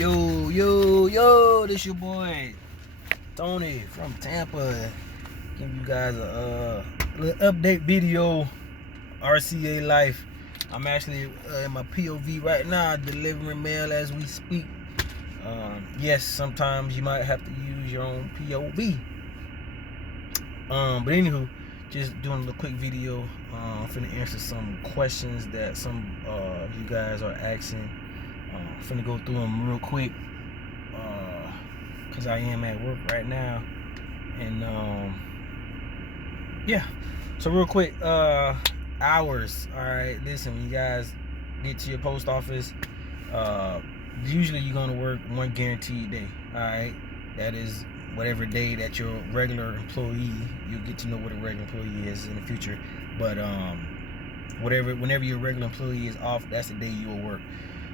Yo, this your boy Tony from Tampa. Give you guys a little update video. RCA Life. I'm actually in my POV right now, delivering mail as we speak. Yes, sometimes you might have to use your own POV. But anywho, just doing a little quick video. I'm finna answer some questions that some of you guys are asking. Finna go through them real quick, cause I am at work right now, and yeah. So real quick, hours. All right, listen. When you guys get to your post office, usually you're gonna work one guaranteed day. All right, that is whatever day that your regular employee. You'll get to know what a regular employee is in the future. But whenever your regular employee is off, that's the day you will work.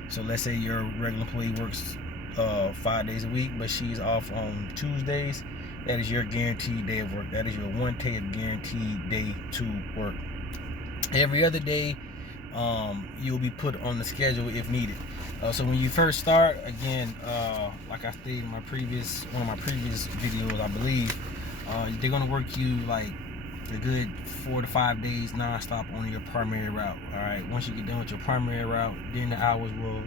So let's say your regular employee works 5 days a week, but she's off on Tuesdays. That is your guaranteed day of work. That is your one day of guaranteed day to work. Every other day, you'll be put on the schedule if needed. So when you first start, again, like I stated in one of my previous videos, I believe, they're gonna work you like a good 4 to 5 days non-stop on your primary route. All right, once you get done with your primary route, then the hours will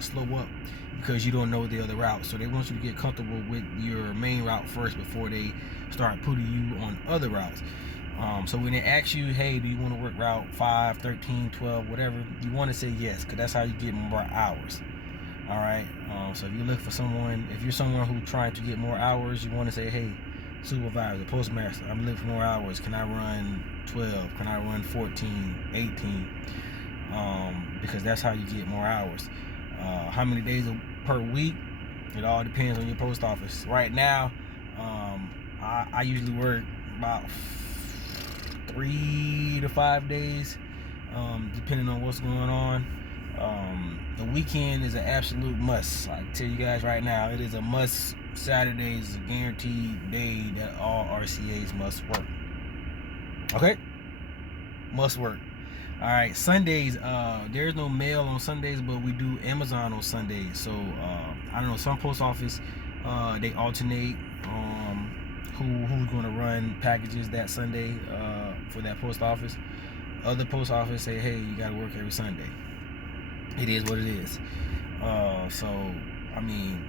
slow up because you don't know the other route. So they want you to get comfortable with your main route first before they start putting you on other routes. So when they ask you, hey, do you want to work route 5, 13, 12, whatever, you want to say yes, because that's how you get more hours. All right. So if you look for someone, if you're someone who's trying to get more hours, you want to say, hey, supervisor, postmaster, I'm looking for more hours. Can I run 12? Can I run 14, 18? Because that's how you get more hours. How many days per week? It all depends on your post office. Right now, I usually work about 3 to 5 days, depending on what's going on. The weekend is an absolute must. I tell you guys right now, it is a must. Saturday is a guaranteed day that all RCAs must work. Okay? Must work. All right, Sundays, there's no mail on Sundays, but we do Amazon on Sundays. So I don't know, some post office, they alternate who's going to run packages that Sunday for that post office. Other post office say, hey, you got to work every Sunday. It is what it is. So I mean,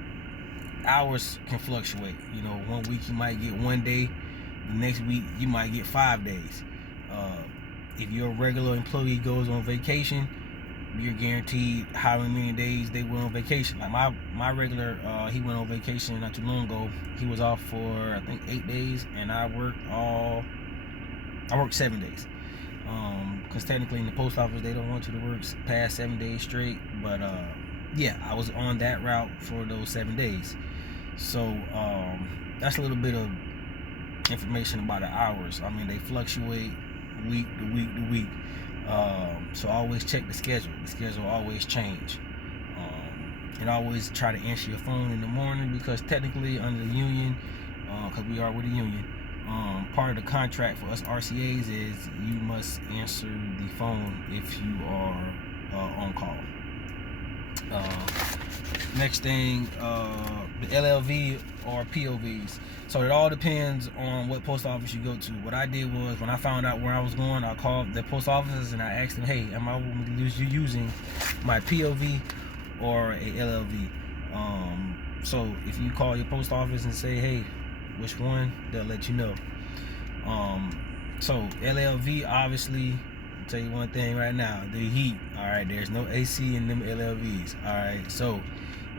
hours can fluctuate. You know, one week you might get 1 day, the next week you might get 5 days. If your regular employee goes on vacation, you're guaranteed how many days they went on vacation. Like my regular, he went on vacation not too long ago. He was off for I think 8 days, and I worked 7 days. Because technically in the post office they don't want you to work past 7 days straight. But yeah, I was on that route for those 7 days. So that's a little bit of information about the hours. I mean, they fluctuate week to week to week. So always check the schedule. The schedule will always change. And always try to answer your phone in the morning, because technically under the union, because we are with the union, part of the contract for us RCAs is you must answer the phone if you are on call. Next thing, the LLV or POVs. So it all depends on what post office you go to. What I did was, when I found out where I was going, I called the post offices and I asked them, hey, am I using my POV or a LLV? So if you call your post office and say, hey, which one, they'll let you know. So LLV, obviously, I'll tell you one thing right now, the heat. All right, there's no AC in them LLVs. All right, so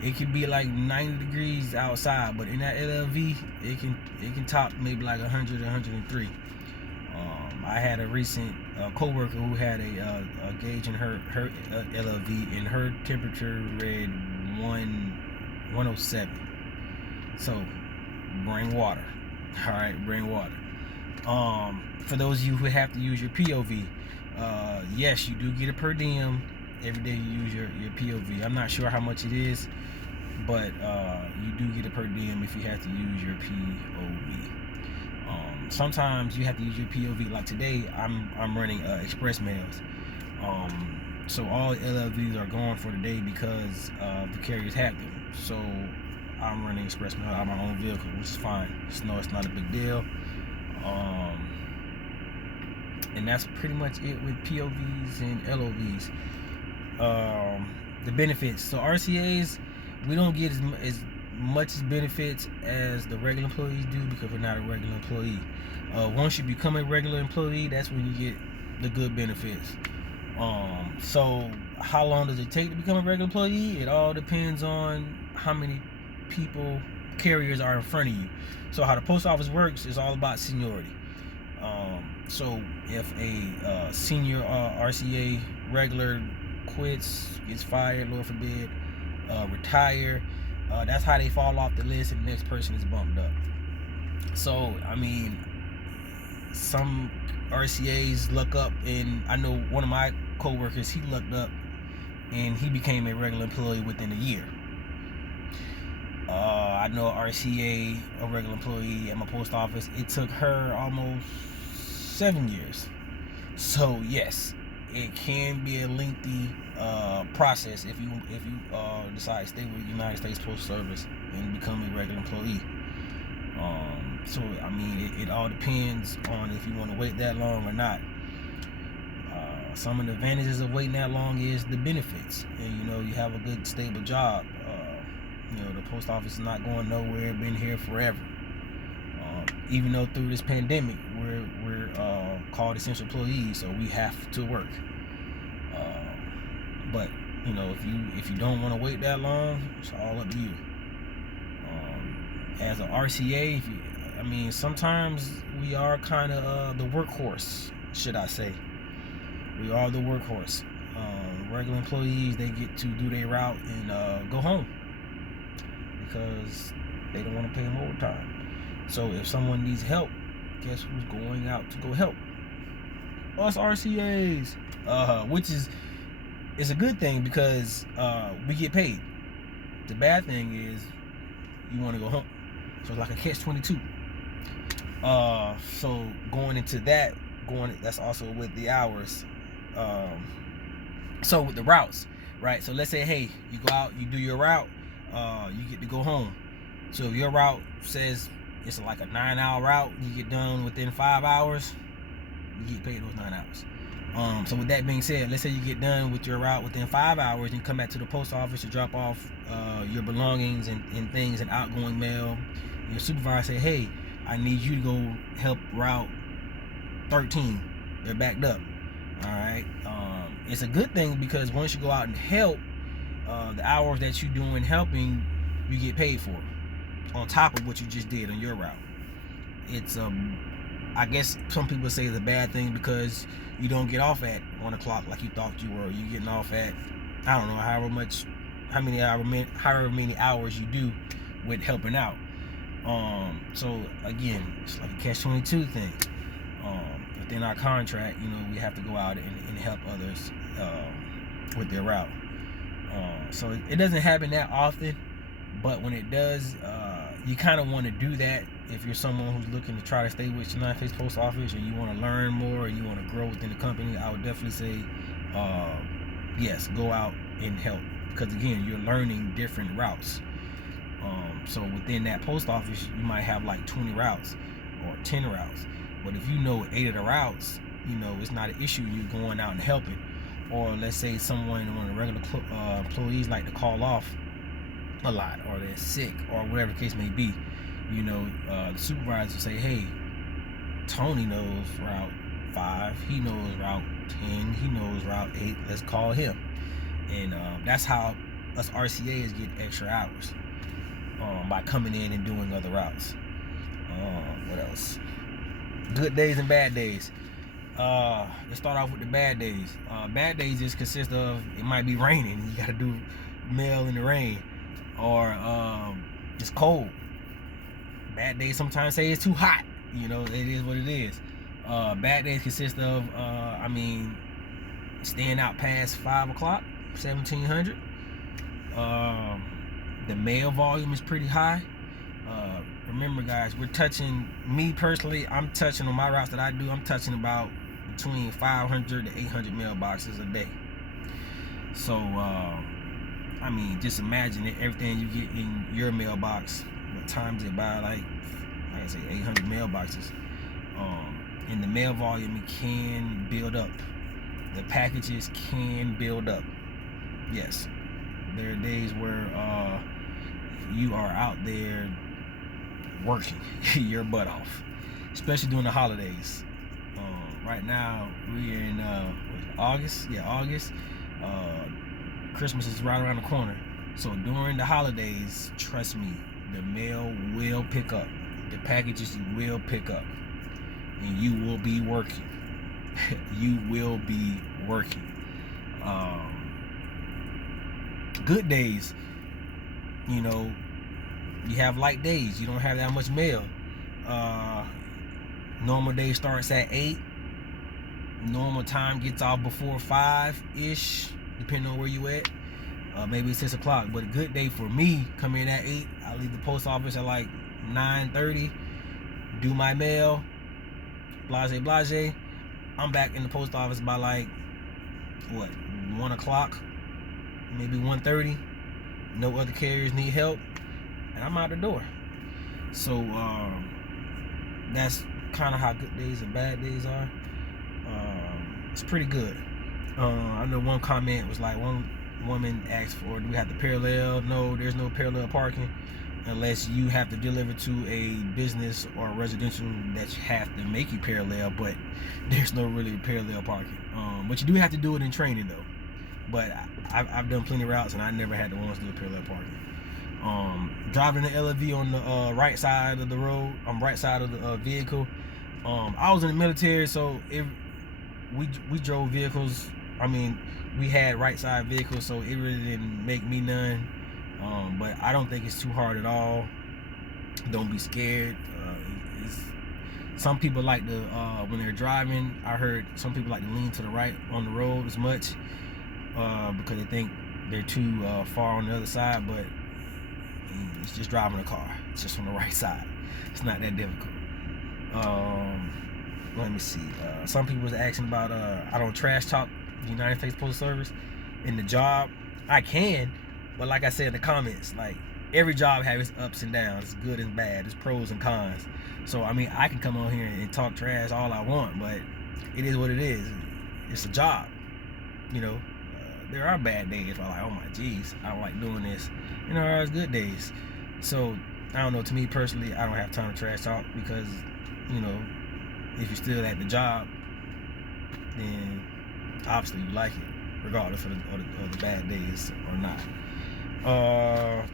it can be like 90 degrees outside, but in that LLV, it can top maybe like 100, 103. I had a recent co-worker who had a gauge in her LLV, and her temperature read 107. So bring water. All right, bring water. For those of you who have to use your POV, yes, you do get a per diem every day you use your POV. I'm not sure how much it is, but you do get a per diem if you have to use your POV. Sometimes you have to use your POV. Like today, I'm running express mails. So all LLVs are gone for the day because the carriers have them. So I'm running express mail out of my own vehicle, which is fine. It's not a big deal. And that's pretty much it with POVs and LOVs. The benefits. So RCAs, we don't get as much benefits as the regular employees do because we're not a regular employee. Once you become a regular employee, that's when you get the good benefits. So how long does it take to become a regular employee? It all depends on how many carriers are in front of you. So how the post office works is all about seniority. So if a senior RCA regular quits, gets fired, Lord forbid, retire, that's how they fall off the list and the next person is bumped up. So I mean, some RCAs luck up, and I know one of my co-workers, he lucked up and he became a regular employee within a year. I know RCA, a regular employee at my post office, it took her almost 7 years. So yes, it can be a lengthy process if you decide to stay with the United States Postal Service and become a regular employee. So I mean, it all depends on if you want to wait that long or not. Some of the advantages of waiting that long is the benefits, and you have a good stable job. The post office is not going nowhere, been here forever. Even though through this pandemic we're called essential employees, so we have to work. But if you don't want to wait that long, it's all up to you. As an RCA, sometimes we are kind of the workhorse, should I say. We are the workhorse. Regular employees, they get to do their route and go home because they don't want to pay them overtime. So if someone needs help, guess who's going out to go help? Us RCAs, which is a good thing because we get paid. The bad thing is you want to go home, so it's like a catch-22. So going into that, that's also with the hours. So with the routes, right? So let's say, hey, you go out, you do your route, you get to go home. So if your route says it's like a 9-hour route, you get done within 5 hours, you get paid those 9 hours. So with that being said, let's say you get done with your route within 5 hours and come back to the post office to drop off your belongings and things and outgoing mail. Your supervisor say, hey, I need you to go help route 13. They're backed up. All right. It's a good thing because once you go out and help, the hours that you're doing helping, you get paid for on top of what you just did on your route. It's I guess some people say it's a bad thing because you don't get off at 1 o'clock like you thought you were. You're getting off at, I don't know, however many hours you do with helping out. So again, it's like a catch-22 thing. Within our contract, we have to go out and help others with their route. So it doesn't happen that often, but when it does, you kind of want to do that if you're someone who's looking to try to stay with the United States Post Office and you want to learn more and you want to grow within the company. I would definitely say, yes, go out and help, because again, you're learning different routes. So within that post office, you might have like 20 routes or 10 routes. But if you know 8 of the routes, it's not an issue you going out and helping. Or let's say one of the regular employees like to call off a lot, or they're sick, or whatever the case may be. The supervisor will say, hey, Tony knows route 5, he knows route 10, he knows route 8, let's call him. And that's how us RCAs get extra hours, by coming in and doing other routes. What else? Good days and bad days. Let's start off with the bad days. Bad days just consist of, it might be raining, you gotta do mail in the rain, or it's cold. Bad days sometimes say it's too hot. It is what it is. Bad days consist of staying out past 5 o'clock, 1700. The mail volume is pretty high. Remember, guys, me personally, I'm touching on my routes that I do, I'm touching about between 500 to 800 mailboxes a day. So I mean, just imagine everything you get in your mailbox. What times it by like I say 800 mailboxes. And the mail volume, it can build up. The packages can build up. Yes, there are days where you are out there working your butt off, especially during the holidays. Right now we're in August. Yeah, August. Christmas is right around the corner. So during the holidays, trust me, the mail will pick up. The packages will pick up. And you will be working. You will be working. Good days, you know, you have light days. You don't have that much mail. Normal day starts at 8. Normal time gets off before 5-ish, depending on where you at. Maybe it's 6 o'clock. But a good day for me, come in at 8. I leave the post office at like 9:30. Do my mail. Blase. I'm back in the post office by like, what, 1 o'clock? Maybe 1:30. No other carriers need help. And I'm out the door. So that's kind of how good days and bad days are. It's pretty good. I know one comment was like, one woman asked for, do we have to parallel? No, there's no parallel parking unless you have to deliver to a business or a residential that you have to make you parallel, but there's no really parallel parking. But you do have to do it in training though. But I've done plenty of routes and I never had to once do a parallel parking. Driving the LV on the right side of the road, right side of the vehicle. I was in the military, so we drove vehicles. I mean, we had right side vehicles, so it really didn't make me none. But I don't think it's too hard at all. Don't be scared. Some people like to, when they're driving, I heard some people like to lean to the right on the road as much because they think they're too far on the other side, but it's just driving a car. It's just on the right side. It's not that difficult. Let me see. Some people was asking about I don't trash talk the United States Postal Service in the job. I can, but like I said in the comments, like every job has its ups and downs, it's good and bad, it's pros and cons. So I mean, I can come on here and talk trash all I want, but it is what it is. It's a job, you know. There are bad days where I'm like, oh my geez, I don't like doing this. And there are good days. So I don't know. To me personally, I don't have time to trash talk because, you know, if you're still at the job, then obviously you like it, regardless of the bad days or not. LV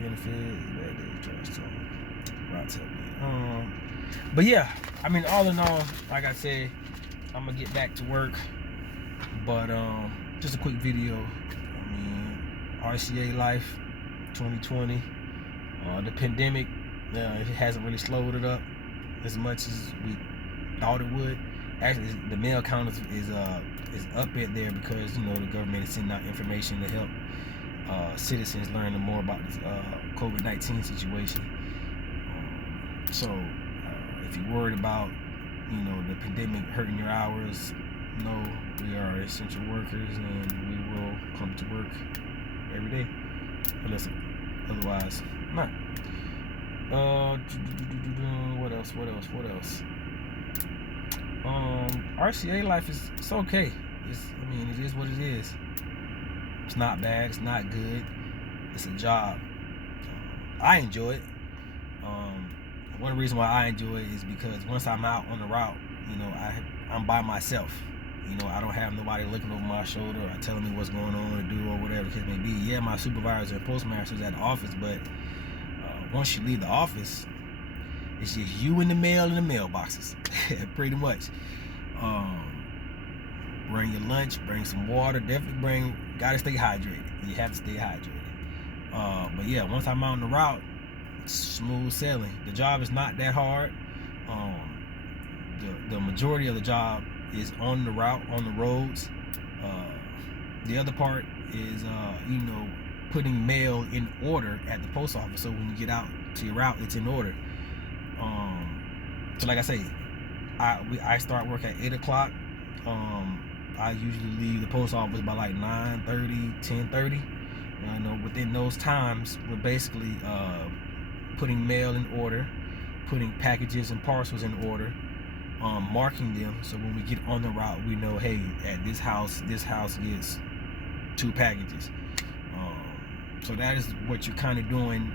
benefits, bad days, trash talk. But yeah, I mean, all in all, like I said, I'm gonna get back to work. But just a quick video. I mean, RCA Life 2020. The pandemic, it hasn't really slowed it up as much as we thought it would. Actually, the mail count is up at there because, you know, the government is sending out information to help citizens learn more about this COVID-19 situation. So if you're worried about, you know, the pandemic hurting your hours, no, we are essential workers and we will come to work every day. Unless otherwise not. What else? RCA Life it's okay. I mean, it is what it is. It's not bad. It's not good. It's a job. I enjoy it. One reason why I enjoy it is because once I'm out on the route, you know, I'm by myself. You know, I don't have nobody looking over my shoulder or telling me what's going on to do or whatever the case may be. Yeah, my supervisor and postmaster is at the office, but once you leave the office, it's just you and the mail and the mailboxes, pretty much. Bring your lunch, bring some water, definitely gotta stay hydrated. You have to stay hydrated. But yeah, once I'm out on the route, it's smooth sailing. The job is not that hard. The majority of the job is on the route, on the roads. The other part is, you know, putting mail in order at the post office. So when you get out to your route, it's in order. So like I say, I start work at 8 o'clock. I usually leave the post office by like 9:30, 10:30. You know, within those times, we're basically putting mail in order, putting packages and parcels in order, marking them, so when we get on the route, we know, hey, at this house gets 2 packages. So that is what you're kind of doing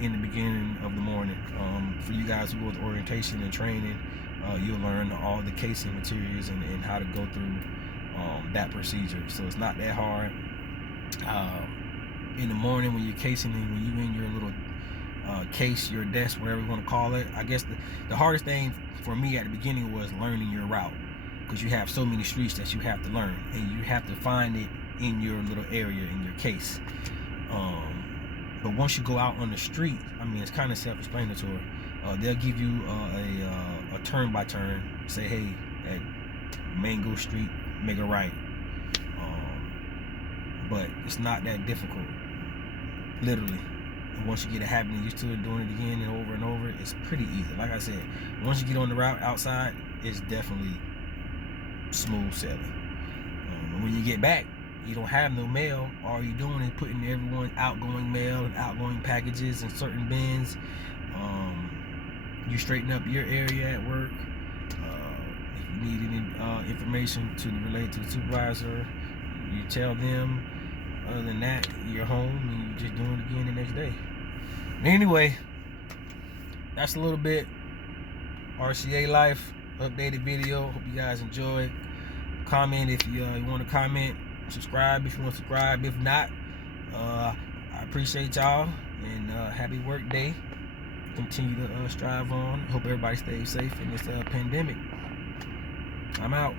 in the beginning of the morning. For you guys who go with orientation and training, you'll learn all the casing materials and how to go through that procedure. So it's not that hard. In the morning when you're casing, and when you're in your little case, your desk, whatever you want to call it, I guess the hardest thing for me at the beginning was learning your route, because you have so many streets that you have to learn, and you have to find it in your little area, in your case. But once you go out on the street, I mean, it's kind of self-explanatory. They'll give you a turn by turn, say, hey, at Mango Street, make a right. But it's not that difficult, literally. And once you get a habit and used to it, doing it again and over, it's pretty easy. Like I said, once you get on the route outside, it's definitely smooth sailing. And when you get back, you don't have no mail. All you're doing is putting everyone outgoing mail and outgoing packages in certain bins. You straighten up your area at work. If you need any information to relate to the supervisor, you tell them. Other than that, you're home and you're just doing it again the next day. Anyway, that's a little bit RCA Life updated video. Hope you guys enjoy. Comment if you want to comment. Subscribe if you want to subscribe. If not, I appreciate y'all, and happy work day. Continue to strive on. Hope everybody stays safe in this pandemic. I'm out.